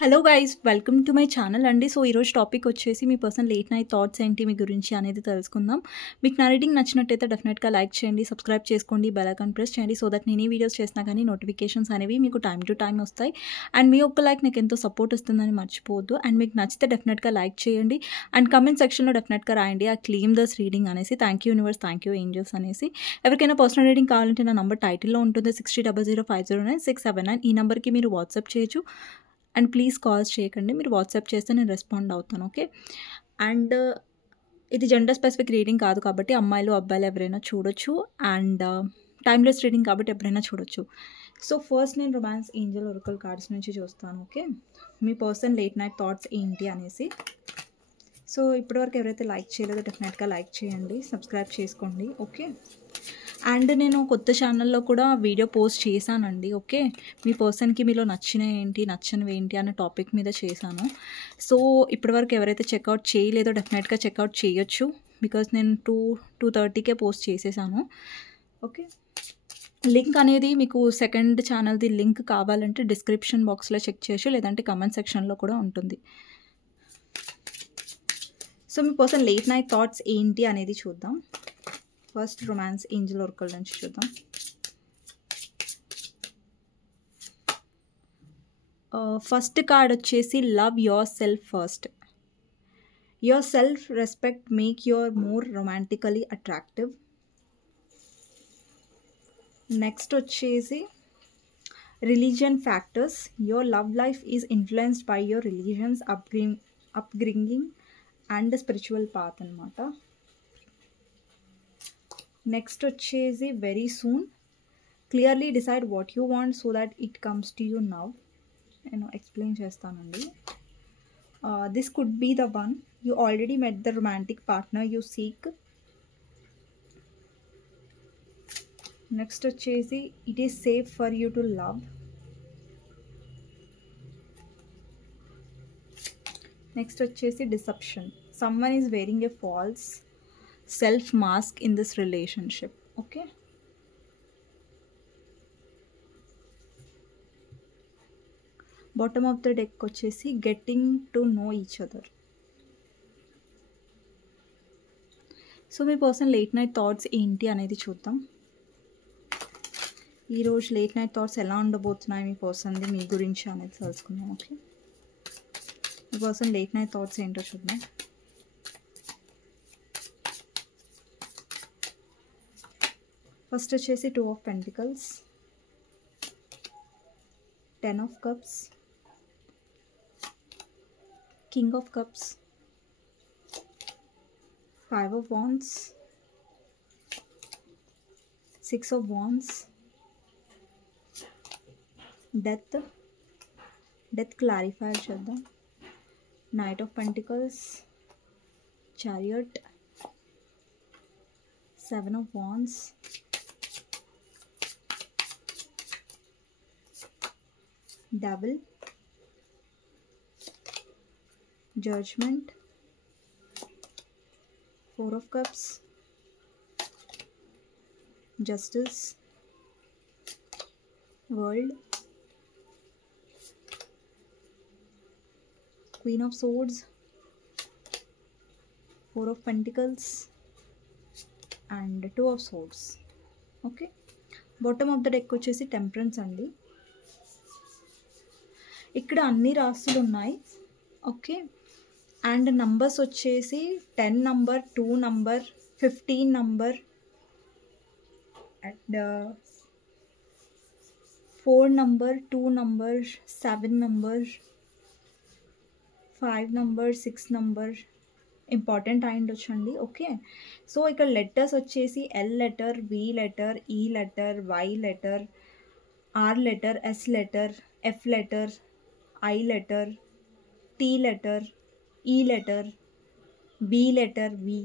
Hello guys welcome to my channel అండి. So ఈరోజు topic వచ్చేసి మీ పర్సనల్ లేట్ నైట్ థాట్స్ ఏంటి మీ గురించి అనేది తెలుసుకుందాం. మీకు నా రీడింగ్ నచ్చినట్టయితే డెఫినెట్గా లైక్ చేయండి, సబ్స్క్రైబ్ చేసుకోండి, బెల్ ఐకాన్ ప్రెస్ చేయండి సో దట్ నేను ఈ వీడియోస్ చేసినా కానీ నోటిఫికేషన్స్ అనేవి మీకు టైం టు టైం వస్తాయి. అండ్ మీ ఒక్క లైక్ నాకు ఎంతో సపోర్ట్ ఇస్తుందని మర్చిపోవద్దు. అండ్ మీకు నచ్చితే డెఫినెట్గా లైక్ చేయండి అండ్ కమెంట్ సెక్షన్లో డెఫినెట్గా రాయండి ఆ క్లెయిమ్ దస్ రీడింగ్ అనేసి. Thank you universe, thank you angels అనేసి. ఎవరికైనా పర్సనల్ రీడింగ్ కావాలంటే నా నంబర్ టైటిల్లో ఉంటుంది 6000509679. ఈ నెంబర్కి మీరు వాట్సాప్ చేయొచ్చు అండ్ ప్లీజ్ కాల్స్ చేయకండి. మీరు వాట్సాప్ చేస్తే నేను రెస్పాండ్ అవుతాను, ఓకే. అండ్ ఇది జెండర్ స్పెసిఫిక్ రీడింగ్ కాదు కాబట్టి అమ్మాయిలు అబ్బాయిలు ఎవరైనా చూడొచ్చు. అండ్ టైమ్లెస్ రీడింగ్ కాబట్టి ఎప్పుడైనా చూడొచ్చు. సో ఫస్ట్ నేను రొమాన్స్ ఏంజల్ ఒరకల్ కార్డ్స్ నుంచి చూస్తాను, ఓకే. మీ పర్సన్ లేట్ నైట్ థాట్స్ ఏంటి అనేసి. సో ఇప్పటివరకు ఎవరైతే లైక్ చేయలేదో డెఫినెట్గా లైక్ చేయండి, సబ్స్క్రైబ్ చేసుకోండి, ఓకే. అండ్ నేను కొత్త ఛానల్లో కూడా వీడియో పోస్ట్ చేశానండి, ఓకే. మీ పర్సన్కి మీలో నచ్చినవి ఏంటి నచ్చనివి ఏంటి అనే టాపిక్ మీద చేశాను. సో ఇప్పటివరకు ఎవరైతే చెక్అవుట్ చేయలేదో డెఫినెట్గా చెక్అవుట్ చేయొచ్చు బికాజ్ నేను 2:30కే పోస్ట్ చేసేసాను, ఓకే. లింక్ అనేది మీకు సెకండ్ ఛానల్ది లింక్ కావాలంటే డిస్క్రిప్షన్ బాక్స్లో చెక్ చేయొచ్చు, లేదంటే కమెంట్ సెక్షన్లో కూడా ఉంటుంది. సో మీ పర్సన్ లేట్ నైట్ థాట్స్ ఏంటి అనేది చూద్దాం. ఫస్ట్ రొమాన్స్ ఏంజల్ ఒరకల్ నుంచి చూద్దాం. ఫస్ట్ కార్డ్ వచ్చేసి love yourself first. Your self respect make your more romantically attractive. Next వచ్చేసి religion factors. Your love life is influenced by your religion's upbringing and spiritual path అనమాట. Next వచ్చేసి very soon. Clearly decide what you want so that it comes to you now. నేను explain చేస్తానండి. This could be the one. You already met the romantic partner you seek. Next వచ్చేసి it is safe for you to love. Next వచ్చేసి deception. Someone is wearing a false self mask in this relationship, okay. Bottom of the deck వచ్చేసి getting to know each other. So మీ person late night thoughts ఏంటి అనేది చూద్దాం. ఈరోజు late night thoughts ఎలా ఉండబోతున్నాయి మీ పర్సన్ది మీ గురించి అనేది తెలుసుకుందాం, ఓకే. మీ పర్సన్ లేట్ నైట్ థాట్స్ ఏంటో చూద్దాం. ఫస్ట్ వచ్చేసి 2 of Pentacles, 10 of Cups, King of Cups, 5 of Wands, 6 of Wands, Death clarifier చేద్దాం. Knight of Pentacles, Chariot, 7 of Wands, Devil, Judgment, 4 of Cups, Justice, World, Queen of Swords, 4 of Pentacles and 2 of Swords, okay. Bottom of the deck వచ్చేసి temperance అండి. ఇక్కడ అన్ని రాసులు ఉన్నాయి, okay. And numbers వచ్చేసి 10 number, 2 number, 15 number and 4 number, 2 number, 7 number, 5 number, 6 number important అయింది వచ్చండి, okay. So ఇక్కడ లెటర్స్ వచ్చేసి L letter, V letter, E letter, Y letter, R letter, S letter, F letter, I letter, T letter, E letter, B letter, V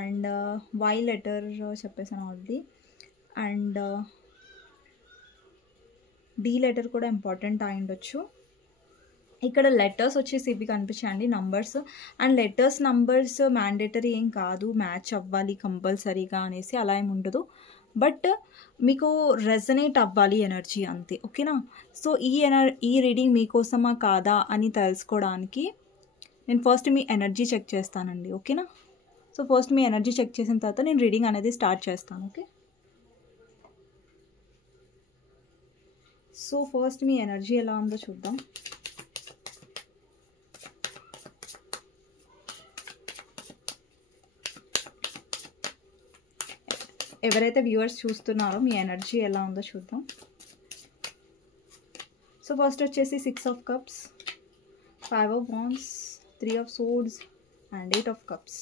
and Y letter చెప్పేసాను already. And D letter కూడా important అయి ఉండొచ్చు. ఇక్కడ letters వచ్చేసి ఇవి కనిపించండి numbers. And letters numbers mandatory ఏం కాదు, మ్యాచ్ అవ్వాలి కంపల్సరీగా అనేసి అలా ఏమి ఉండదు. బట్ మీకు రెజనేట్ అవ్వాలి ఎనర్జీ అంతే, ఓకేనా. సో ఈ రీడింగ్ మీకోసమా కాదా అని తెలుసుకోవడానికి నేను ఫస్ట్ మీ ఎనర్జీ చెక్ చేస్తానండి, ఓకేనా. సో ఫస్ట్ మీ ఎనర్జీ చెక్ చేసిన తర్వాత నేను రీడింగ్ అనేది స్టార్ట్ చేస్తాను, ఓకే. సో ఫస్ట్ మీ ఎనర్జీ ఎలా ఉందో చూద్దాం. ఎవరైతే వ్యూవర్స్ చూస్తున్నారో మీ ఎనర్జీ ఎలా ఉందో చూద్దాం. సో ఫస్ట్ వచ్చేసి 6 of cups, 5 of wands, 3 of swords and 8 of cups.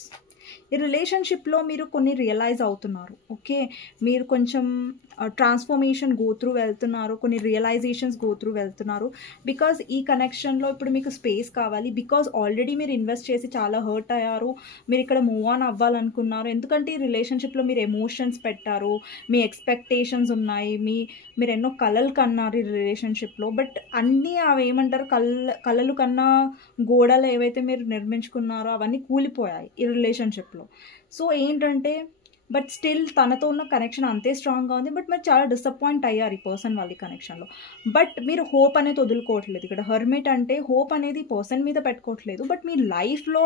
ఈ రిలేషన్షిప్లో మీరు కొన్ని రియలైజ్ అవుతున్నారు, ఓకే. మీరు కొంచెం ట్రాన్స్ఫర్మేషన్ గో త్రూ వెళ్తున్నారు, కొన్ని రియలైజేషన్స్ గో త్రూ వెళ్తున్నారు. బికాజ్ ఈ కనెక్షన్లో ఇప్పుడు మీకు స్పేస్ కావాలి. బికాజ్ ఆల్రెడీ మీరు ఇన్వెస్ట్ చేసి చాలా హర్ట్ అయ్యారు, మీరు ఇక్కడ మూవ్ ఆన్ అవ్వాలనుకున్నారు. ఎందుకంటే ఈ రిలేషన్షిప్లో మీరు ఎమోషన్స్ పెట్టారు, మీ ఎక్స్పెక్టేషన్స్ ఉన్నాయి, మీరు ఎన్నో కలలు కన్నారు ఈ రిలేషన్షిప్లో. బట్ అన్నీ అవి ఏమంటారు, కలలు కన్నా గోడలు ఏవైతే మీరు నిర్మించుకున్నారో అవన్నీ కూలిపోయాయి ఈ రిలేషన్షిప్లో. సో ఏంటంటే బట్ స్టిల్ తనతో ఉన్న కనెక్షన్ అంతే స్ట్రాంగ్గా ఉంది. బట్ మీరు చాలా డిసప్పాయింట్ అయ్యారు ఈ పర్సన్ వాళ్ళ కనెక్షన్లో. బట్ మీరు హోప్ అనేది వదులుకోవట్లేదు. ఇక్కడ హెర్మిట్ అంటే హోప్ అనేది పర్సన్ మీద పెట్టుకోవట్లేదు. బట్ మీ లైఫ్లో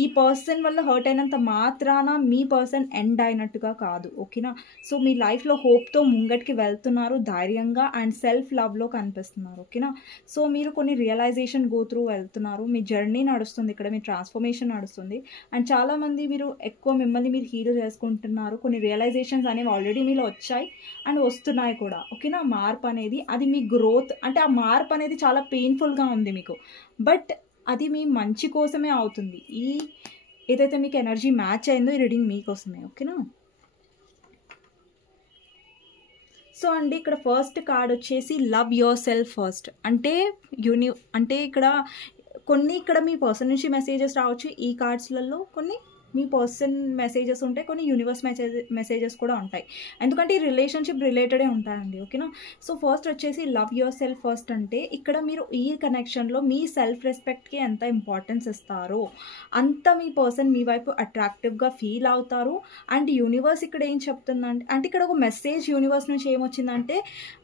ఈ పర్సన్ వల్ల హర్ట్ అయినంత మాత్రాన మీ పర్సన్ ఎండ్ అయినట్టుగా కాదు, ఓకేనా. సో మీ లైఫ్లో హోప్తో ముంగటికి వెళ్తున్నారు ధైర్యంగా, అండ్ సెల్ఫ్ లవ్లో కనిపిస్తున్నారు, ఓకేనా. సో మీరు కొన్ని రియలైజేషన్ గో త్రూ వెళ్తున్నారు, మీ జర్నీ నడుస్తుంది, ఇక్కడ మీ ట్రాన్స్ఫర్మేషన్ నడుస్తుంది. అండ్ చాలామంది మీరు ఎక్కువ మిమ్మల్ని మీరు హీల్ చేసుకుంటున్నారు. కొన్ని రియలైజేషన్స్ అనేవి ఆల్రెడీ మీలో వచ్చాయి అండ్ వస్తున్నాయి కూడా, ఓకేనా. మార్పు అనేది అది మీ గ్రోత్, అంటే ఆ మార్పు అనేది చాలా పెయిన్ఫుల్గా ఉంది మీకు, బట్ అది మీ మంచి కోసమే అవుతుంది. ఏదైతే మీకు ఎనర్జీ మ్యాచ్ అయిందో ఈ రీడింగ్ మీకోసమే, ఓకేనా. సో అండి ఇక్కడ ఫస్ట్ కార్డ్ వచ్చేసి లవ్ యువర్ సెల్ఫ్ ఫస్ట్. అంటే ఇక్కడ మీ పర్సన్ నుంచి మెసేజెస్ రావచ్చు ఈ కార్డ్స్లలో, కొన్ని మీ పర్సన్ మెసేజెస్ ఉంటాయి, కొన్ని యూనివర్స్ మెసేజెస్ కూడా ఉంటాయి. ఎందుకంటే ఈ రిలేషన్షిప్ రిలేటెడే ఉంటాయండి, ఓకేనా. సో ఫస్ట్ వచ్చేసి లవ్ యువర్ సెల్ఫ్ ఫస్ట్ అంటే ఇక్కడ మీరు ఈ కనెక్షన్లో మీ సెల్ఫ్ రెస్పెక్ట్కి ఎంత ఇంపార్టెన్స్ ఇస్తారో అంత మీ పర్సన్ మీ వైపు అట్రాక్టివ్గా ఫీల్ అవుతారు. అండ్ యూనివర్స్ ఇక్కడ ఏం చెప్తుందంటే ఇక్కడ ఒక మెసేజ్ యూనివర్స్ నుంచి ఏమొచ్చిందంటే,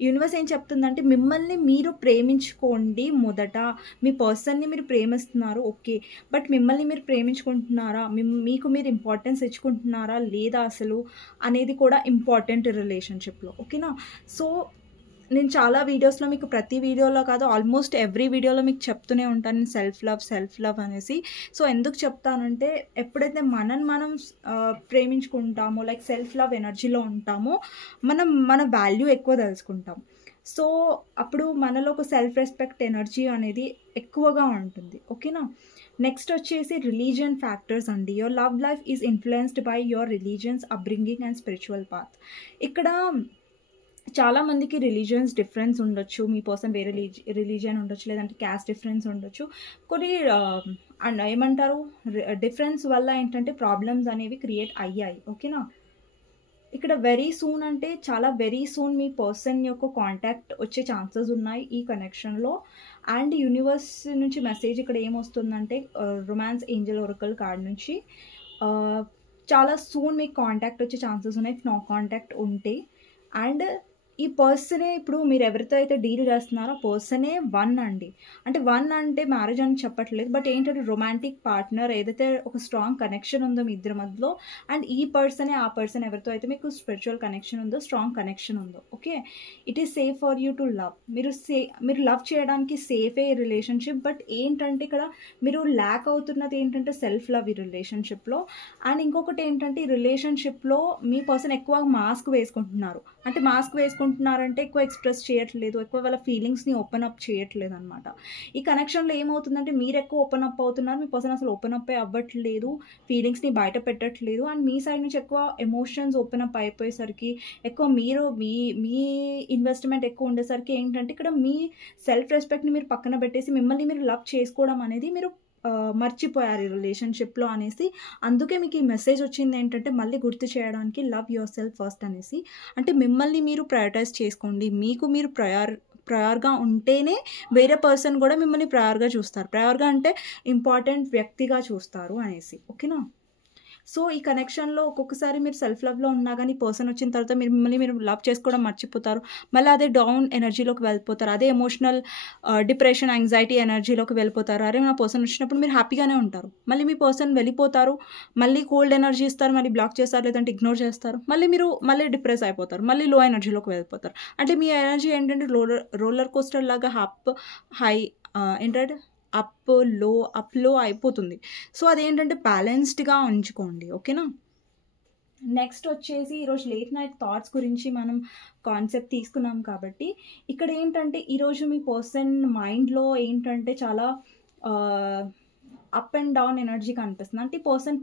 యూనివర్స్ ఏం చెప్తుందంటే మిమ్మల్ని మీరు ప్రేమించుకోండి. మొదట మీ పర్సన్ని మీరు ప్రేమిస్తున్నారు, ఓకే. బట్ మిమ్మల్ని మీరు ప్రేమించుకుంటున్నారా, మీకు మీరు ఇంపార్టెన్స్ ఇచ్చుకుంటున్నారా లేదా అసలు అనేది కూడా ఇంపార్టెంట్ రిలేషన్షిప్లో, ఓకేనా. సో నేను చాలా వీడియోస్లో మీకు ప్రతి వీడియోలో కాదు ఆల్మోస్ట్ ఎవ్రీ వీడియోలో మీకు చెప్తూనే ఉంటాను సెల్ఫ్ లవ్ అనేసి. సో ఎందుకు చెప్తానంటే ఎప్పుడైతే మనం ప్రేమించుకుంటామో, లైక్ సెల్ఫ్ లవ్ ఎనర్జీలో ఉంటామో మన వాల్యూ ఎక్కువ తెలుసుకుంటాం. సో అప్పుడు మనలో ఒక సెల్ఫ్ రెస్పెక్ట్ ఎనర్జీ అనేది ఎక్కువగా ఉంటుంది, ఓకేనా. నెక్స్ట్ వచ్చేసి రిలీజియన్ ఫ్యాక్టర్స్ అండి. Your love life is influenced by your religion's upbringing and spiritual path. ఇక్కడ చాలామందికి రిలీజియన్స్ డిఫరెన్స్ ఉండొచ్చు, మీ పర్సన్ వేరే రిలీజియన్ ఉండొచ్చు, లేదంటే క్యాస్ట్ డిఫరెన్స్ ఉండొచ్చు. కొన్ని అండ్ ఏమంటారు డిఫరెన్స్ వల్ల ఏంటంటే ప్రాబ్లమ్స్ అనేవి క్రియేట్ అయ్యాయి, ఓకేనా. ఇక్కడ వెరీ సూన్ అంటే చాలా వెరీ సూన్ మీ పర్సన్ యొక్క కాంటాక్ట్ వచ్చే ఛాన్సెస్ ఉన్నాయి ఈ కనెక్షన్లో. అండ్ యూనివర్స్ నుంచి మెసేజ్ ఇక్కడ ఏమొస్తుందంటే రొమాన్స్ ఏంజల్ ఒరకల్ కార్డ్ నుంచి చాలా సూన్ మీకు కాంటాక్ట్ వచ్చే ఛాన్సెస్ ఉన్నాయి నో కాంటాక్ట్ ఉంటే. అండ్ ఈ పర్సనే ఇప్పుడు మీరు ఎవరితో అయితే డీల్ చేస్తున్నారో పర్సనే వన్ అండి. అంటే వన్ అంటే మ్యారేజ్ అని చెప్పట్లేదు, బట్ ఏంటంటే రొమాంటిక్ పార్ట్నర్ ఏదైతే ఒక స్ట్రాంగ్ కనెక్షన్ ఉందో మీ ఇద్దరి మధ్యలో, అండ్ ఈ పర్సనే ఆ పర్సన్ ఎవరితో అయితే మీకు స్పిరిచువల్ కనెక్షన్ ఉందో, స్ట్రాంగ్ కనెక్షన్ ఉందో, okay. It is safe for you to love. మీరు లవ్ చేయడానికి సేఫే ఈ రిలేషన్షిప్. బట్ ఏంటంటే ఇక్కడ మీరు ల్యాక్ అవుతున్నది ఏంటంటే సెల్ఫ్ లవ్ ఈ రిలేషన్షిప్లో. అండ్ ఇంకొకటి ఏంటంటే ఈ రిలేషన్షిప్లో మీ పర్సన్ ఎక్కువ మాస్క్ వేసుకుంటున్నారు. అంటే మాస్క్ వేసుకుంటున్నారంటే ఎక్కువ ఎక్స్ప్రెస్ చేయట్లేదు, ఎక్కువ వాళ్ళ ఫీలింగ్స్ని ఓపెన్ అప్ చేయట్లేదు అనమాట. ఈ కనెక్షన్లో ఏమవుతుందంటే మీరు ఎక్కువ ఓపెన్ అప్ అవుతున్నారు, మీ పర్సన్ అసలు ఓపెన్ అప్ అవ్వట్లేదు, ఫీలింగ్స్ని బయట పెట్టట్లేదు. అండ్ మీ సైడ్ నుంచి ఎక్కువ ఎమోషన్స్ ఓపెన్ అప్ అయిపోయేసరికి ఎక్కువ మీ ఇన్వెస్ట్మెంట్ ఎక్కువ ఉండేసరికి ఏంటంటే ఇక్కడ మీ సెల్ఫ్ రెస్పెక్ట్ని మీరు పక్కన పెట్టేసి మిమ్మల్ని మీరు లవ్ చేసుకోవడం అనేది మీరు మర్చిపోయారు ఈ రిలేషన్షిప్లో అనేసి. అందుకే మీకు ఈ మెసేజ్ వచ్చింది ఏంటంటే మళ్ళీ గుర్తు చేయడానికి లవ్ యువర్ సెల్ఫ్ ఫస్ట్ అనేసి. అంటే మిమ్మల్ని మీరు ప్రయారిటైజ్ చేసుకోండి. మీకు మీరు ప్రయార్గా ఉంటేనే వేరే పర్సన్ కూడా మిమ్మల్ని ప్రయార్గా చూస్తారు. ప్రయార్గా అంటే ఇంపార్టెంట్ వ్యక్తిగా చూస్తారు అనేసి, ఓకేనా. సో ఈ కనెక్షన్లో ఒక్కొక్కసారి మీరు సెల్ఫ్ లవ్లో ఉన్నా కానీ పర్సన్ వచ్చిన తర్వాత మిమ్మల్ని మీరు లవ్ చేసుకోవడం మర్చిపోతారు. మళ్ళీ అదే డౌన్ ఎనర్జీలోకి వెళ్ళిపోతారు. అదే ఎమోషనల్ డిప్రెషన్, యాంగ్జైటీ ఎనర్జీలోకి వెళ్ళిపోతారు. అరే నా పర్సన్ వచ్చినప్పుడు మీరు హ్యాపీగానే ఉంటారు, మళ్ళీ మీ పర్సన్ వెళ్ళిపోతారు, మళ్ళీ కోల్డ్ ఎనర్జీ ఇస్తారు, మళ్ళీ బ్లాక్ చేస్తారు, లేదంటే ఇగ్నోర్ చేస్తారు, మీరు మళ్ళీ డిప్రెస్ అయిపోతారు, మళ్ళీ లో ఎనర్జీలోకి వెళ్ళిపోతారు. అంటే మీ ఎనర్జీ ఏంటంటే రోలర్ కోస్టర్ లాగా హై ఏంటంటే అప్ లో అయిపోతుంది. సో అదేంటంటే బ్యాలెన్స్డ్గా ఉంచుకోండి, ఓకేనా. నెక్స్ట్ వచ్చేసి ఈరోజు లేట్ నైట్ థాట్స్ గురించి మనం కాన్సెప్ట్ తీసుకున్నాం కాబట్టి ఇక్కడ ఏంటంటే ఈరోజు మీ పర్సన్ మైండ్లో ఏంటంటే చాలా అప్ అండ్ డౌన్ ఎనర్జీ కనిపిస్తుంది. అంటే ఈ పర్సన్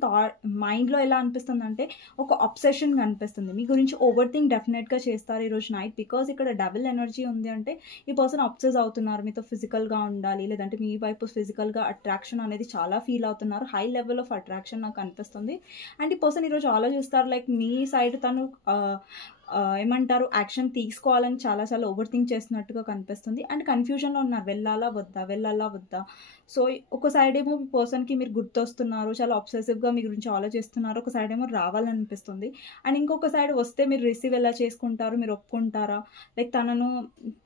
మైండ్లో ఎలా అనిపిస్తుంది అంటే ఒక అబ్సెషన్ కనిపిస్తుంది. మీ గురించి ఓవర్ థింక్ డెఫినెట్గా చేస్తారు ఈరోజు నైట్. బికాజ్ ఇక్కడ డబుల్ ఎనర్జీ ఉంది. అంటే ఈ పర్సన్ అబ్సెస్ అవుతున్నారు, మీతో ఫిజికల్గా ఉండాలి, లేదంటే మీ వైపు ఫిజికల్గా అట్రాక్షన్ అనేది చాలా ఫీల్ అవుతున్నారు. హై లెవెల్ ఆఫ్ అట్రాక్షన్ నాకు కనిపిస్తుంది. అండ్ ఈ పర్సన్ ఈరోజు ఆలోచిస్తారు లైక్ మీ సైడ్ తను ఏమంటారు యాక్షన్ తీసుకోవాలని చాలా ఓవర్ థింక్ చేస్తున్నట్టుగా కనిపిస్తుంది. అండ్ కన్ఫ్యూజన్లో ఉన్నారు, వెళ్ళాలా వద్దా. సో ఒక సైడ్ ఏమో మీ పర్సన్కి మీరు గుర్తొస్తున్నారు, చాలా అబ్సెసివ్గా మీ గురించి ఆలోచిస్తున్నారు. ఒక సైడ్ ఏమో రావాలనిపిస్తుంది. అండ్ ఇంకొక సైడ్ వస్తే మీరు రిసీవ్ ఎలా చేసుకుంటారు, మీరు ఒప్పుకుంటారా, లైక్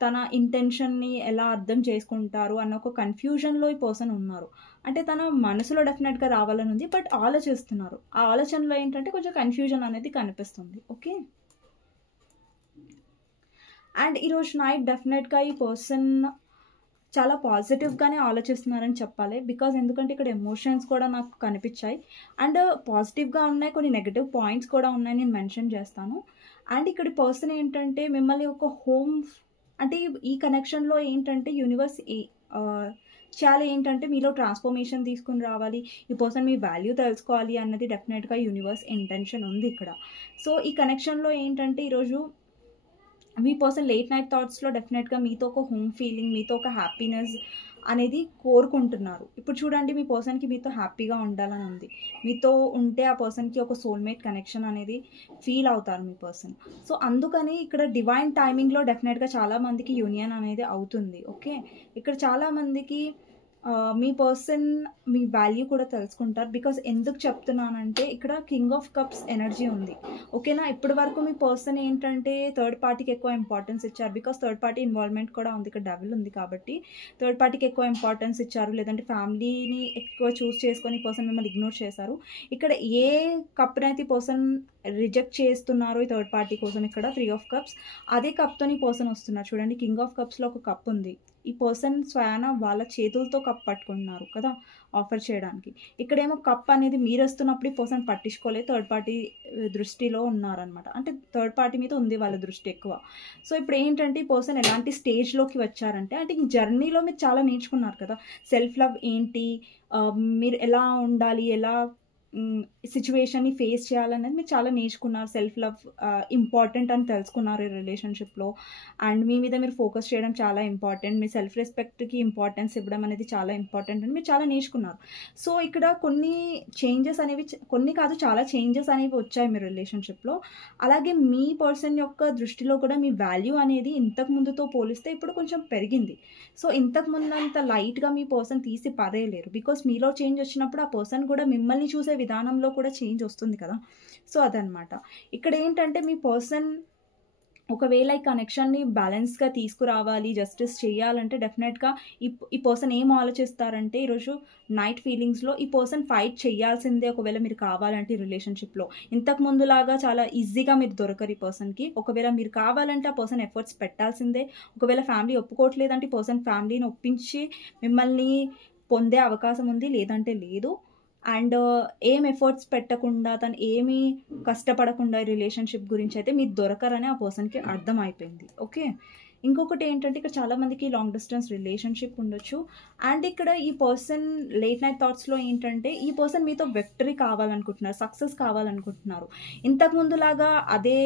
తన ఇంటెన్షన్ని ఎలా అర్థం చేసుకుంటారు అన్న ఒక కన్ఫ్యూజన్లో ఈ పర్సన్ ఉన్నారు. అంటే తన మనసులో డెఫినెట్గా రావాలని ఉంది, బట్ ఆలోచిస్తున్నారు. ఆ ఆలోచనలో ఏంటంటే కొంచెం కన్ఫ్యూజన్ అనేది కనిపిస్తుంది, ఓకే. అండ్ ఈరోజు నైట్ డెఫినెట్గా ఈ పర్సన్ చాలా పాజిటివ్గానే ఆలోచిస్తున్నారని చెప్పాలి. బికాజ్ ఎందుకంటే ఇక్కడ ఎమోషన్స్ కూడా నాకు కనిపించాయి. అండ్ పాజిటివ్గా ఉన్నాయి, కొన్ని నెగటివ్ పాయింట్స్ కూడా ఉన్నాయి, నేను మెన్షన్ చేస్తాను. అండ్ ఇక్కడ పర్సన్ ఏంటంటే మిమ్మల్ని ఒక హోమ్, అంటే ఈ కనెక్షన్లో ఏంటంటే యూనివర్స్ చాలా ఏంటంటే మీలో ట్రాన్స్ఫర్మేషన్ తీసుకుని రావాలి, ఈ పర్సన్ మీ వాల్యూ తెలుసుకోవాలి అన్నది డెఫినెట్గా యూనివర్స్ ఇంటెన్షన్ ఉంది ఇక్కడ. సో ఈ కనెక్షన్లో ఏంటంటే ఈరోజు మీ పర్సన్ లేట్ నైట్ థాట్స్లో డెఫినెట్గా మీతో ఒక హోమ్ ఫీలింగ్, మీతో ఒక హ్యాపీనెస్ అనేది కోరుకుంటున్నారు. ఇప్పుడు చూడండి, మీ పర్సన్కి మీతో హ్యాపీగా ఉండాలని ఉంది. మీతో ఉంటే ఆ పర్సన్కి ఒక సోల్మేట్ కనెక్షన్ అనేది ఫీల్ అవుతారు మీ పర్సన్. సో అందుకని ఇక్కడ డివైన్ టైమింగ్లో డెఫినెట్గా చాలామందికి యూనియన్ అనేది అవుతుంది, ఓకే. ఇక్కడ చాలామందికి మీ పర్సన్ మీ వాల్యూ కూడా తెలుసుకుంటారు. బికాజ్ ఎందుకు చెప్తున్నానంటే ఇక్కడ కింగ్ ఆఫ్ కప్స్ ఎనర్జీ ఉంది, ఓకేనా. ఇప్పటి వరకు మీ పర్సన్ ఏంటంటే థర్డ్ పార్టీకి ఎక్కువ ఇంపార్టెన్స్ ఇచ్చారు. బికాజ్ థర్డ్ పార్టీ ఇన్వాల్వ్మెంట్ కూడా ఉంది, ఇక్కడ డబుల్ ఉంది కాబట్టి థర్డ్ పార్టీకి ఎక్కువ ఇంపార్టెన్స్ ఇచ్చారు, లేదంటే ఫ్యామిలీని ఎక్కువ చూస్ చేసుకొని పర్సన్ మిమ్మల్ని ఇగ్నోర్ చేశారు. ఇక్కడ ఏ కప్నైతే పర్సన్ రిజెక్ట్ చేస్తున్నారు ఈ థర్డ్ పార్టీ కోసం, ఇక్కడ 3 ఆఫ్ కప్స్, అదే కప్తో ఈ పర్సన్ వస్తున్నారు. చూడండి, కింగ్ ఆఫ్ కప్స్లో ఒక కప్ ఉంది. ఈ పర్సన్ స్వయాన వాళ్ళ చేతులతో కప్ పట్టుకుంటున్నారు కదా ఆఫర్ చేయడానికి. ఇక్కడేమో కప్ అనేది మీరు వస్తున్నప్పుడు ఈ పర్సన్ పట్టించుకోలేదు, థర్డ్ పార్టీ దృష్టిలో ఉన్నారనమాట. అంటే థర్డ్ పార్టీ మీద ఉంది వాళ్ళ దృష్టి ఎక్కువ. సో ఇప్పుడు ఏంటంటే ఈ పర్సన్ ఎలాంటి స్టేజ్లోకి వచ్చారంటే, అంటే ఈ జర్నీలో మీరు చాలా నేర్చుకున్నారు కదా, సెల్ఫ్ లవ్ ఏంటి, మీరు ఎలా ఉండాలి, ఎలా సిచ్యువేషన్ని ఫేస్ చేయాలనేది మీరు చాలా నేర్చుకున్నారు. సెల్ఫ్ లవ్ ఇంపార్టెంట్ అని తెలుసుకున్నారు ఈ రిలేషన్షిప్లో. అండ్ మీ మీద మీరు ఫోకస్ చేయడం చాలా ఇంపార్టెంట్, మీ సెల్ఫ్ రెస్పెక్ట్కి ఇంపార్టెన్స్ ఇవ్వడం అనేది చాలా ఇంపార్టెంట్ అని మీరు చాలా నేర్చుకున్నారు. సో ఇక్కడ కొన్ని చేంజెస్ అనేవి, కొన్ని కాదు చాలా చేంజెస్ అనేవి వచ్చాయి మీ రిలేషన్షిప్లో. అలాగే మీ పర్సన్ యొక్క దృష్టిలో కూడా మీ వాల్యూ అనేది ఇంతకు ముందుతో పోలిస్తే ఇప్పుడు కొంచెం పెరిగింది. సో ఇంతకు ముందంత లైట్గా మీ పర్సన్ తీసి పడేయలేరు. బికాస్ మీలో చేంజ్ వచ్చినప్పుడు ఆ పర్సన్ కూడా మిమ్మల్ని చూసే విధానంలో కూడా చేంజ్ వస్తుంది కదా. సో అదనమాట. ఇక్కడ ఏంటంటే మీ పర్సన్ ఒకవేళ ఈ కనెక్షన్ని బ్యాలెన్స్గా తీసుకురావాలి, జస్టిస్ చేయాలంటే డెఫినెట్గా ఈ పర్సన్ ఏం ఆలోచిస్తారంటే ఈరోజు నైట్ ఫీలింగ్స్లో ఈ పర్సన్ ఫైట్ చేయాల్సిందే ఒకవేళ మీరు కావాలంటే ఈ రిలేషన్షిప్లో. ఇంతకు ముందులాగా చాలా ఈజీగా మీరు దొరకరు ఈ పర్సన్కి. ఒకవేళ మీరు కావాలంటే ఆ పర్సన్ ఎఫర్ట్స్ పెట్టాల్సిందే. ఒకవేళ ఫ్యామిలీ ఒప్పుకోవట్లేదంటే ఈ పర్సన్ ఫ్యామిలీని ఒప్పించి మిమ్మల్ని పొందే అవకాశం ఉంది, లేదంటే లేదు. అండ్ ఏం ఎఫర్ట్స్ పెట్టకుండా, తను ఏమీ కష్టపడకుండా ఈ రిలేషన్షిప్ గురించి అయితే మీరు దొరకరని ఆ పర్సన్కి అర్థమైపోయింది, ఓకే. ఇంకొకటి ఏంటంటే ఇక్కడ చాలామందికి లాంగ్ డిస్టెన్స్ రిలేషన్షిప్ ఉండొచ్చు. అండ్ ఇక్కడ ఈ పర్సన్ లేట్ నైట్ థాట్స్లో ఏంటంటే ఈ పర్సన్ మీతో విక్టరీ కావాలనుకుంటున్నారు, సక్సెస్ కావాలనుకుంటున్నారు. ఇంతకుముందులాగా అదే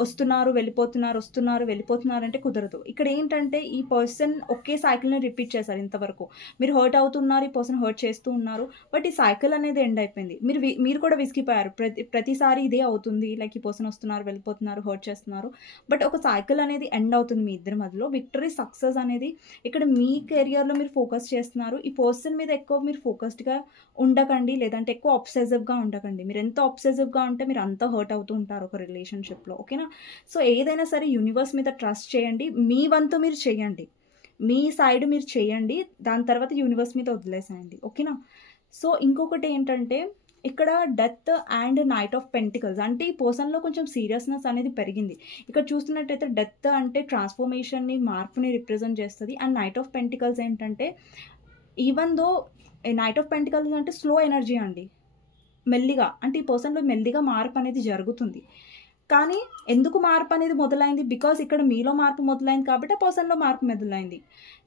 వస్తున్నారు, వెళ్ళిపోతున్నారు, వస్తున్నారు, వెళ్ళిపోతున్నారు అంటే కుదరదు. ఇక్కడ ఏంటంటే ఈ పర్సన్ ఒకే సైకిల్‌ని రిపీట్ చేశారు ఇంతవరకు. మీరు హర్ట్ అవుతున్నారు, ఈ పర్సన్ హర్ట్ చేస్తూ ఉన్నారు. బట్ ఈ సైకిల్ అనేది ఎండ్ అయిపోయింది. మీరు కూడా విసిగిపోయారు. ప్రతిసారి ఇదే అవుతుంది. లైక్ ఈ పర్సన్ వస్తున్నారు, వెళ్ళిపోతున్నారు, హర్ట్ చేస్తున్నారు. బట్ ఒక సైకిల్ అనేది ఎండ్ అవుతుంది మీ ఇద్దరి మధ్యలో. విక్టరీ, సక్సెస్ అనేది ఇక్కడ మీ కెరియర్‌లో మీరు ఫోకస్ చేస్తున్నారు. ఈ పర్సన్ మీద ఎక్కువ మీరు ఫోకస్డ్‌గా ఉండకండి. లేదంటే ఎక్కువ అబ్సెసివ్‌గా ఉండకండి. మీరు ఎంత అబ్సెసివ్‌గా ఉంటే మీరు అంత హర్ట్ అవుతూ ఉంటారు ఒక రిలేషన్‌షిప్‌లో. ఓకేనా? సో ఏదైనా సరే యూనివర్స్ మీద ట్రస్ట్ చేయండి. మీ వంతు మీరు చేయండి. మీ సైడ్ మీరు చేయండి. దాని తర్వాత యూనివర్స్ మీద వదిలేసేయండి. ఓకేనా? సో ఇంకొకటి ఏంటంటే ఇక్కడ death and knight of pentacles అంటే ఈ పర్సన్‌లో కొంచెం సీరియస్‌నెస్ అనేది పెరిగింది. ఇక్కడ చూస్తున్నట్టయితే డెత్ అంటే ట్రాన్స్‌ఫర్మేషన్‌ని, మార్పుని రిప్రజెంట్ చేస్తది. అండ్ నైట్ ఆఫ్ పెంటికల్స్ ఏంటంటే even though knight of pentacles అంటే స్లో ఎనర్జీ అండి. మెల్లిగా అంటే ఈ పర్సన్‌లో మెల్లిగా మార్పు అనేది జరుగుతుంది. కానీ ఎందుకు మార్పు అనేది మొదలైంది? బికాజ్ ఇక్కడ మీలో మార్పు మొదలైంది కాబట్టి ఆ పర్సన్‌లో మార్పు మొదలైంది.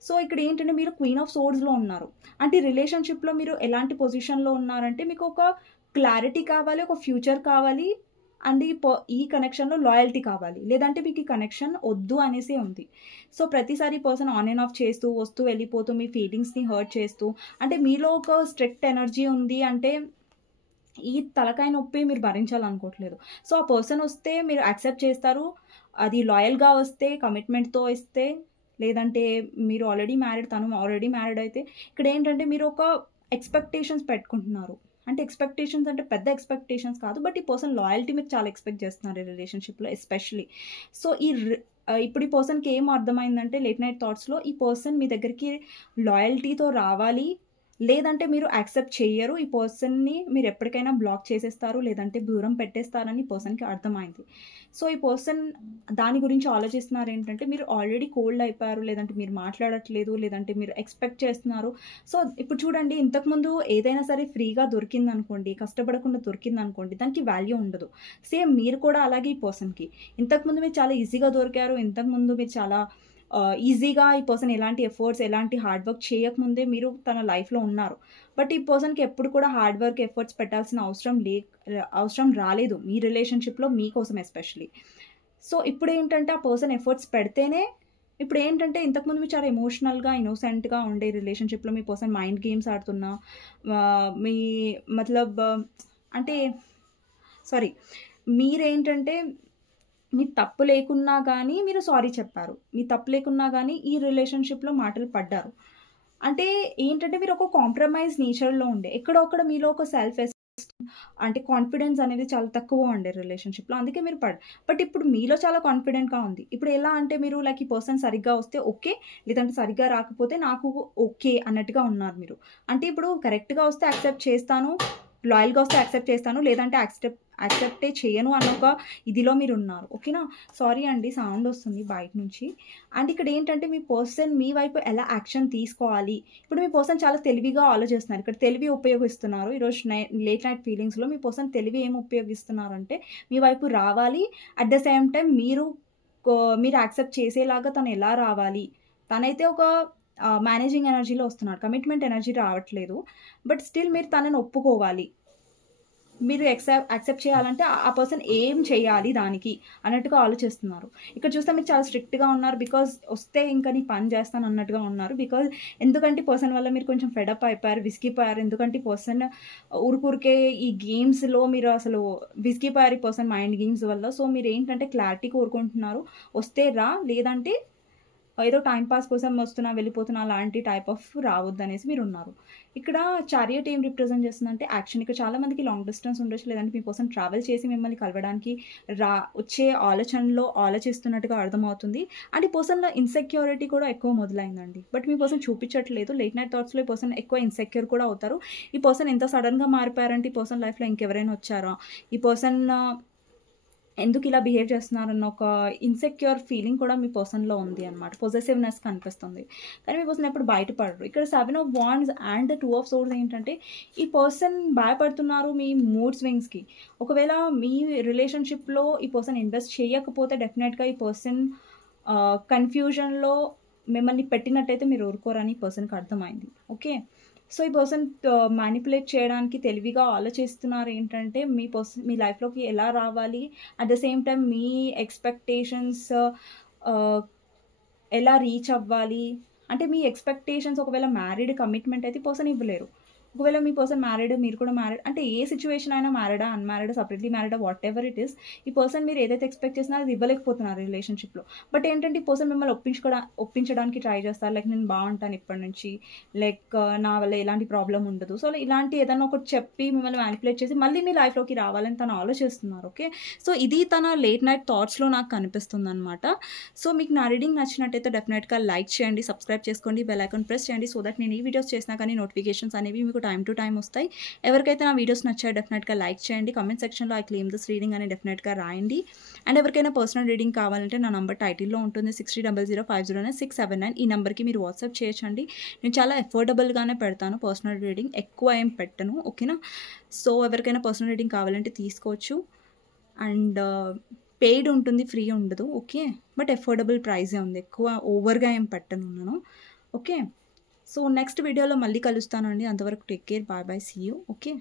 సో ఇక్కడ ఏంటంటే మీరు క్వీన్ ఆఫ్ సోర్డ్స్‌లో ఉన్నారు. అంటే రిలేషన్‌షిప్‌లో మీరు ఎలాంటి పొజిషన్‌లో ఉన్నారంటే మీకు ఒక క్లారిటీ కావాలి, ఒక ఫ్యూచర్ కావాలి. అండ్ ఈ కనెక్షన్‌లో లాయల్టీ కావాలి. లేదంటే మీకు ఈ కనెక్షన్ వద్దు అనేసే ఉంది. సో ప్రతిసారి పర్సన్ ఆన్ అండ్ ఆఫ్ చేస్తూ, వస్తూ, వెళ్ళిపోతూ మీ ఫీలింగ్స్‌ని హర్ట్ చేస్తూ అంటే మీలో ఒక స్ట్రిక్ట్ ఎనర్జీ ఉంది అంటే ఈ తలకాయ నొప్పి మీరు భరించాలనుకోవట్లేదు. సో ఆ పర్సన్ వస్తే మీరు యాక్సెప్ట్ చేస్తారు. అది లాయల్‌గా వస్తే, కమిట్మెంట్‌తో ఇస్తే, లేదంటే మీరు ఆల్రెడీ మ్యారీడ్, తను ఆల్రెడీ మ్యారీడ్ అయితే ఇక్కడ ఏంటంటే మీరు ఒక ఎక్స్‌పెక్టేషన్స్ పెట్టుకుంటున్నారు. అంటే ఎక్స్‌పెక్టేషన్స్ అంటే పెద్ద ఎక్స్‌పెక్టేషన్స్ కాదు. బట్ ఈ పర్సన్ లాయల్టీ మీరు చాలా ఎక్స్‌పెక్ట్ చేస్తున్నారు ఈ రిలేషన్‌షిప్‌లో ఎస్పెషల్లీ. సో ఇప్పుడు ఈ పర్సన్‌కి ఏం అర్థమైందంటే లేట్ నైట్ థాట్స్‌లో ఈ పర్సన్ మీ దగ్గరికి లాయల్టీతో రావాలి. లేదంటే మీరు యాక్సెప్ట్ చెయ్యరు. ఈ పర్సన్‌ని మీరు ఎప్పటికైనా బ్లాక్ చేసేస్తారు. లేదంటే దూరం పెట్టేస్తారని ఈ పర్సన్‌కి అర్థమైంది. సో ఈ పర్సన్ దాని గురించి ఆలోచిస్తున్నారేంటంటే మీరు ఆల్రెడీ కోల్డ్ అయిపోయారు. లేదంటే మీరు మాట్లాడట్లేదు. లేదంటే మీరు ఎక్స్‌పెక్ట్ చేస్తున్నారు. సో ఇప్పుడు చూడండి ఇంతకుముందు ఏదైనా సరే ఫ్రీగా దొరికిందనుకోండి, కష్టపడకుండా దొరికిందనుకోండి దానికి వాల్యూ ఉండదు. సేమ్ మీరు కూడా అలాగే ఈ పర్సన్‌కి. ఇంతకుముందు మీరు చాలా ఈజీగా దొరికారు. ఇంతకుముందు మీరు చాలా ఈజీగా ఈ పర్సన్ ఎలాంటి ఎఫర్ట్స్, ఎలాంటి హార్డ్ వర్క్ చేయకముందే మీరు తన లైఫ్‌లో ఉన్నారు. బట్ ఈ పర్సన్‌కి ఎప్పుడు కూడా హార్డ్ వర్క్, ఎఫర్ట్స్ పెట్టాల్సిన అవసరం రాలేదు. మీ రిలేషన్‌షిప్‌లో మీకోసం ఎస్పెషల్లీ. సో ఇప్పుడేంటంటే ఆ పర్సన్ ఎఫర్ట్స్ పెడితేనే ఇప్పుడేంటంటే ఇంతకుముందు మీరు చాలా ఎమోషనల్‌గా, ఇన్నోసెంట్‌గా ఉండే రిలేషన్‌షిప్‌లో మీ పర్సన్ మైండ్ గేమ్స్ ఆడుతున్నా మీ మతలబ్ అంటే సారీ మీరేంటంటే మీ తప్పు లేకున్నా గానీ మీరు సారీ చెప్పారు. మీ తప్పు లేకున్నా గానీ ఈ రిలేషన్‌షిప్‌లో మాటలు పడ్డారు. అంటే ఏంటంటే మీరు ఒక కాంప్రమైజ్ నేచర్‌లో ఉండే. ఎక్కడో అక్కడ మీలో ఒక సెల్ఫ్ అంటే కాన్ఫిడెన్స్ అనేది చాలా తక్కువ ఉండే రిలేషన్‌షిప్‌లో. అందుకే మీరు బట్ ఇప్పుడు మీలో చాలా కాన్ఫిడెంట్‌గా ఉంది. ఇప్పుడు ఎలా అంటే మీరు లైక్ ఈ పర్సన్ సరిగ్గా వస్తే ఓకే. లేదంటే సరిగ్గా రాకపోతే నాకు ఓకే అన్నట్టుగా ఉన్నారు మీరు. అంటే ఇప్పుడు కరెక్ట్‌గా వస్తే యాక్సెప్ట్ చేస్తాను. లాయల్‌గా వస్తే యాక్సెప్ట్ చేస్తాను. లేదంటే యాక్సెప్టే చేయను అన్న ఒక ఇదిలో మీరున్నారు. ఓకేనా? సారీ అండి సౌండ్ వస్తుంది బయట నుంచి. అండ్ ఇక్కడ ఏంటంటే మీ పర్సన్ మీ వైపు ఎలా యాక్షన్ తీసుకోవాలి. ఇప్పుడు మీ పర్సన్ చాలా తెలివిగా ఆలోచిస్తున్నారు. ఇక్కడ తెలివి ఉపయోగిస్తున్నారు. ఈరోజు లేట్ నైట్ ఫీలింగ్స్‌లో మీ పర్సన్ తెలివి ఏమి ఉపయోగిస్తున్నారంటే మీ వైపు రావాలి. అట్ ద సేమ్ టైమ్ మీరు యాక్సెప్ట్ చేసేలాగా తను ఎలా రావాలి. తనైతే ఒక మేనేజింగ్ ఎనర్జీలో వస్తున్నాడు. కమిట్మెంట్ ఎనర్జీ రావట్లేదు. బట్ స్టిల్ మీరు తనని ఒప్పుకోవాలి. మీరు యాక్సెప్ట్ చేయాలంటే ఆ పర్సన్ ఏం చేయాలి దానికి అన్నట్టుగా ఆలోచిస్తున్నారు. ఇక్కడ చూస్తే మీరు చాలా స్ట్రిక్ట్‌గా ఉన్నారు. బికాజ్ వస్తే ఇంక నీ పని చేస్తాను అన్నట్టుగా ఉన్నారు. బికాజ్ ఎందుకంటే ఈ పర్సన్ వల్ల మీరు కొంచెం ఫెడప్ అయిపోయారు, విసిగిపోయారు. ఎందుకంటే ఈ పర్సన్ ఊరికూరికే ఈ గేమ్స్‌లో మీరు అసలు విసిగిపోయారు ఈ పర్సన్ మైండ్ గేమ్స్ వల్ల. సో మీరేంటంటే క్లారిటీ కోరుకుంటున్నారు. వస్తే రా, లేదంటే ఏదో టైమ్ పాస్ కోసం వస్తున్నా, వెళ్ళిపోతున్నా అలాంటి టైప్ ఆఫ్ రావద్దనేసి మీరున్నారు. ఇక్కడ చారియట్ ఏం రిప్రజెంట్ చేస్తుందంటే యాక్షన్. ఇక్కడ చాలా మందికి లాంగ్ డిస్టెన్స్ ఉండొచ్చు. లేదంటే మీ పర్సన్ ట్రావెల్ చేసి మిమ్మల్ని కలవడానికి వచ్చే ఆలోచనలో ఆలోచిస్తున్నట్టుగా అర్థమవుతుంది. అండ్ ఈ పర్సన్‌లో ఇన్‌సెక్యూరిటీ కూడా ఎక్కువ మొదలైందండి. బట్ మీ పర్సన్ చూపించట్లేదు. లేట్ నైట్ థాట్స్‌లో ఈ పర్సన్ ఎక్కువ ఇన్‌సెక్యూర్ కూడా అవుతారు. ఈ పర్సన్ ఎంత సడెన్‌గా మారిపోయారంటే ఈ పర్సన్ లైఫ్‌లో ఇంకెవరైనా వచ్చారా? ఈ పర్సన్ ఎందుకు ఇలా బిహేవ్ చేస్తున్నారన్న ఒక ఇన్‌సెక్యూర్ ఫీలింగ్ కూడా మీ పర్సన్‌లో ఉంది అనమాట. పొసెసివ్‌నెస్ కనిపిస్తుంది. కానీ మీ పర్సన్ ఎప్పుడు బయటపడరు. ఇక్కడ 7 of wands and 2 of swords ఏంటంటే ఈ పర్సన్ భయపడుతున్నారు మీ మూడ్ స్వింగ్స్‌కి. ఒకవేళ మీ రిలేషన్‌షిప్‌లో ఈ పర్సన్ ఇన్వెస్ట్ చేయకపోతే డెఫినెట్‌గా ఈ పర్సన్ కన్‌ఫ్యూజన్‌లో మిమ్మల్ని పెట్టినట్టయితే మీరు ఊరుకోరని ఈ పర్సన్‌కి అర్థమైంది. ఓకే. సో ఈ పర్సన్ మ్యానిపులేట్ చేయడానికి తెలివిగా ఆలోచిస్తున్నారు ఏంటంటే మీ లైఫ్లోకి ఎలా రావాలి, at the same time me expectations ఎలా రీచ్ అవ్వాలి. అంటే మీ ఎక్స్పెక్టేషన్స్ ఒకవేళ మ్యారీడ్ కమిట్మెంట్ అయితే పర్సన్ ఇవ్వలేరు. ఒకవేళ మీ పర్సన్ మ్యారీడ్, మీరు కూడా మ్యారీడ్, అంటే ఏ సిచ్యువేషన్ అయినా మ్యారీడా, అన్మ్యారీడ్, సపరేట్లీ మ్యారీడా, వాట్ ఎవర్ ఇట్ ఈస్, ఈ పర్సన్ మీరు ఏదైతే ఎక్స్పెక్ట్ చేసినా అది ఇవ్వలేకపోతున్నారు రిలేషన్షిప్లో. బట్ ఏంటంటే ఈ పర్సన్ మిమ్మల్ని ఒప్పించడానికి ట్రై చేస్తారు. లైక్ నేను బాగుంటాను ఇప్పటి నుంచి, లైక్ నా వల్ల ఎలాంటి ప్రాబ్లం ఉండదు. సో ఇలాంటి ఏదైనా ఒకటి చెప్పి మిమ్మల్ని మ్యానిపులేట్ చేసి మళ్ళీ మీ లైఫ్లోకి రావాలని తను ఆలోచిస్తున్నారు. ఓకే, సో ఇది తన లేట్ నైట్ థాట్స్లో నాకు కనిపిస్తుంది అనమాట. సో మీకు నా రీడింగ్ నచ్చినట్టయితే డెఫినెట్గా లైక్ చేయండి, సబ్స్క్రైబ్ చేసుకోండి, బెల్ ఐకాన్ ప్రెస్ చేయండి, సో దట్ నేను ఈ వీడియోస్ చేసినా కానీ నోటిఫికేషన్స్ అనేవి మీకు టైం టు టైం వస్తాయి. ఎవరికైతే నా వీడియోస్ నచ్చాయో డెఫినెట్గా లైక్ చేయండి, కామెంట్ సెక్షన్లో ఐ క్లెయిమ్ దిస్ రీడింగ్ అని డెఫినెట్గా రాయండి. అండ్ ఎవరికైనా పర్సనల్ రీడింగ్ కావాలంటే నా నంబర్ టైటిల్లో ఉంటుంది, 6300509679. ఈ నెంబర్కి మీరు వాట్సాప్ చేయొచ్చండి. నేను చాలా అఫోర్డబుల్గానే పెడతాను పర్సనల్ రీడింగ్, ఎక్కువ ఏం పెట్టను. ఓకేనా, సో ఎవరికైనా పర్సనల్ రీడింగ్ కావాలంటే తీసుకోవచ్చు. అండ్ పెయిడ్ ఉంటుంది, ఫ్రీ ఉండదు. ఓకే, బట్ అఫోర్డబుల్ ప్రైజే ఉంది, ఎక్కువ ఓవర్గా ఏం పెట్టను ఉన్నాను. ఓకే, సో నెక్స్ట్ వీడియోలో మళ్ళీ కలుస్తానండి. అంతవరకు take care, bye bye, see you. Okay.